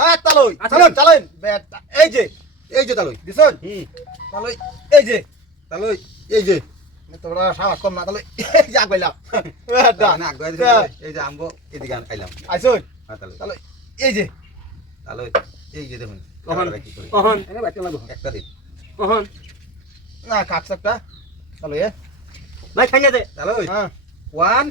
হ্যাঁ তালই। আচ্ছা। চালেন চালেন এই যে এই যে তালই। দিছুন? তালই এই যে তালই এই যে। তোমরা সাহস কম না তালই এই যে আগাইলাম না আগে এই যে আমগো এদিকে আইলাম আইছুন হ্যাঁ তালই। তালই এই যে। তালই এই যে দেখুন। কখন? কখন? একটা দিন। কখন? না কাটছ একটা এ। ভাই খাইয়া দে। তালই। হ্যাঁ। ওয়ান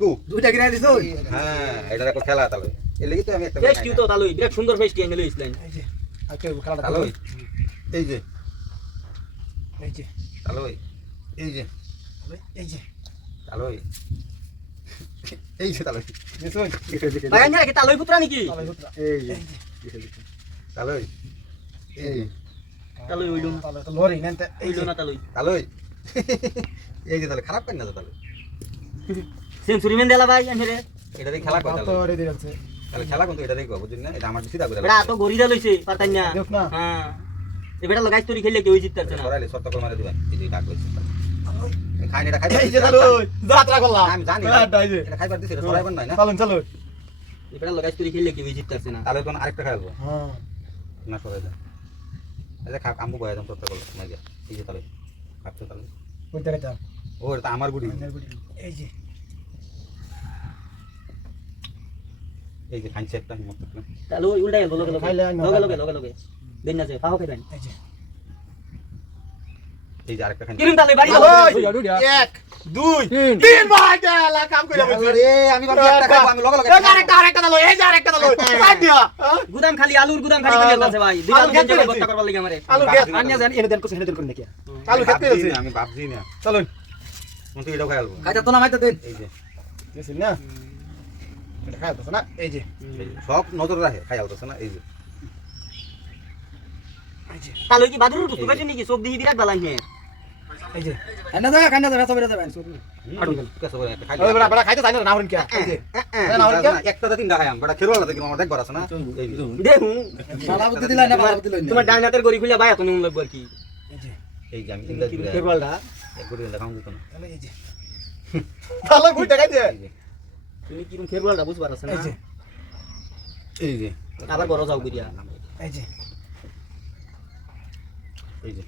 টু দুইটা কিনে দিছো হ্যাঁ এটা একটা খেলা তালই এর লাগি তো আমি একটা ফেস্টি তো তালুই। বিরাট সুন্দর ফেস্টি লইছিলেন এই যে খেলাটা তালই? এই যে। এই যে। তালই? এই যে। তালই, এই যে তালই। এই যে তালই দিছুন ভাই আইনা কি তালুই পুত্রা নাকি? তালই হুতরা এই যে তালই? এই তালুই না। তো লরি এই যে। তালুই। এই যে তাহলে খারাপ পাই না তো তাহলে? সেঞ্চুরি মেন দেলা ভাই আমি রে এটা দিয়ে খেলা তাহলে রেডি আছে তাহলে খেলা কিন্তু এটা দিয়ে বুঝুন না? এটা আমার সিধা করে বেটা তো গরিদা লইছে পারতাই না। দেখ না। হ্যাঁ। এ বেটা লাগাই তোরি খেললে কেউ জিততে না। সরাইলে করে মারে দিবেন এই যে ডাক লইছে। খাই এটা খাই এই যে তালই যাত্রা করলাম। আমি জানি ব্যাটটা এই যে। এটা খাইবার দিছে এটা না? চালুন চালুন। এ বেটা লাগাই তোরি খেললে কেউ জিততে না। তাহলে কোন আরেকটা খাইবো হ্যাঁ। না সরাই দেন এই খাক বয়া দাম যা এই যে তাহলে খাচ্ছে তাহলে। ও এটা আমার গুড়ি। এই যে। এই যে খাইছে একটা মত একটা। তালু উল্টা গেল লগে লগে। লগে লগে লগে লগে দেন না যে খাও খাইবেন এই যে। এই যে আরেকটা খাইছে। কিরম তালুই বাড়ি এক দুই তিন। ভাই গেলা কাম করে বসে। রে আমি ভাবছি একটা খাব আমি লগে লগে এই আরেকটা আরেকটা দাও এই যে আরেকটা দাও কাট দিয়া। গুদাম খালি আলুর গুদাম খালি করে আছে ভাই। আলু আলু খেতে খেতে করবার লাগি আমারে। আলু খেত আনিয়া জানি এনে দেন কোসে এনে দেন নাকি আলু আলু খেতে আমি ভাবছি না চলুন মন তো এটাও খাই আলবো। খাইতে তো না মাইতে দেন এই যে। না? এটা না? এই যে। সব নজর রাখে খাই আলতেছে না? এই যে। কি বাদুর বুঝতে পারছিস নাকি? সব দিহি বিরাট বালাই নিয়ে এই যে। খাইনা যাবে খাইনা যাবে। সব যাবেন কেসে করে খাই বড় বড় খাইতে চাই না হরিন কে? এই যে। না হরিন কে? একটা তিনটা খাই আমি বড় খেরোলা দেখি আমার দেখবার আছে না? এই দেখু বালা বুদ্ধি দিলাই না বালা বুদ্ধি লইন তোমার ডান হাতের গড়ি খুলে ভাই এত নুন লাগবে আর কি। এই যে। এই যে আমি ইন্দাজ এক কোটি দেখাম দিত না। তাহলে এই যে। তাহলে কই টাকা দিয়ে এই যে। তুমি কিরম খেরবালটা বুঝবার আছে না এই যে আবার বড় যাও করিয়া এই যে এই যে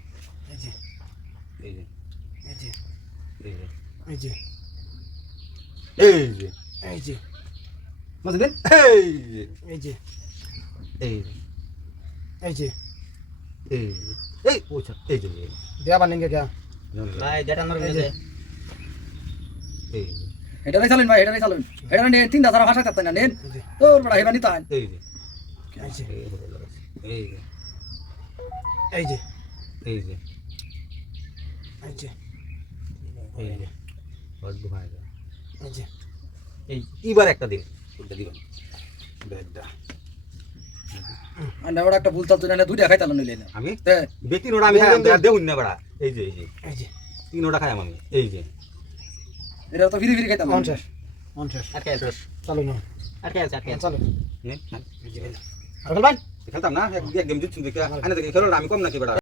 এই যে এই যে এই যে এই যে এই যে এই যে বুঝলেন এই যে এই যে এই যে এই যে এই এই ওছা এই যে দেয়া বানিঙ্গে কে ভাই ডেটা আমার এই যে। এই যে এটা নাই চালুন ভাই এটা চালুন এটা নেন তিনটা তারা ভাষা না নেন তোর বড় হেবানি তাই এই যে এই যে এই যে এই যে এই যে এই যে এই ভাই এই যে এই একটা দিন এটা দিবেন বেডটা আন্ডা বড় একটা ভুল চালতো না দুইটা খাইতাম নইলে না আমি তে বেটি আমি দেউন না বড়া এই যে এই যে এই যে তিন নোটা খাই আমি এই যে এটা তো ফিরি ফিরি খাইতাম। পঞ্চাশ। পঞ্চাশ। আর কে আছে? চালু না আর কে আছে? আর কে আছে? চালু। আর ভাই খেলতাম না? এক গেম জিতছি দেখে। আনে দেখে খেলো আমি কম নাকি বড়া?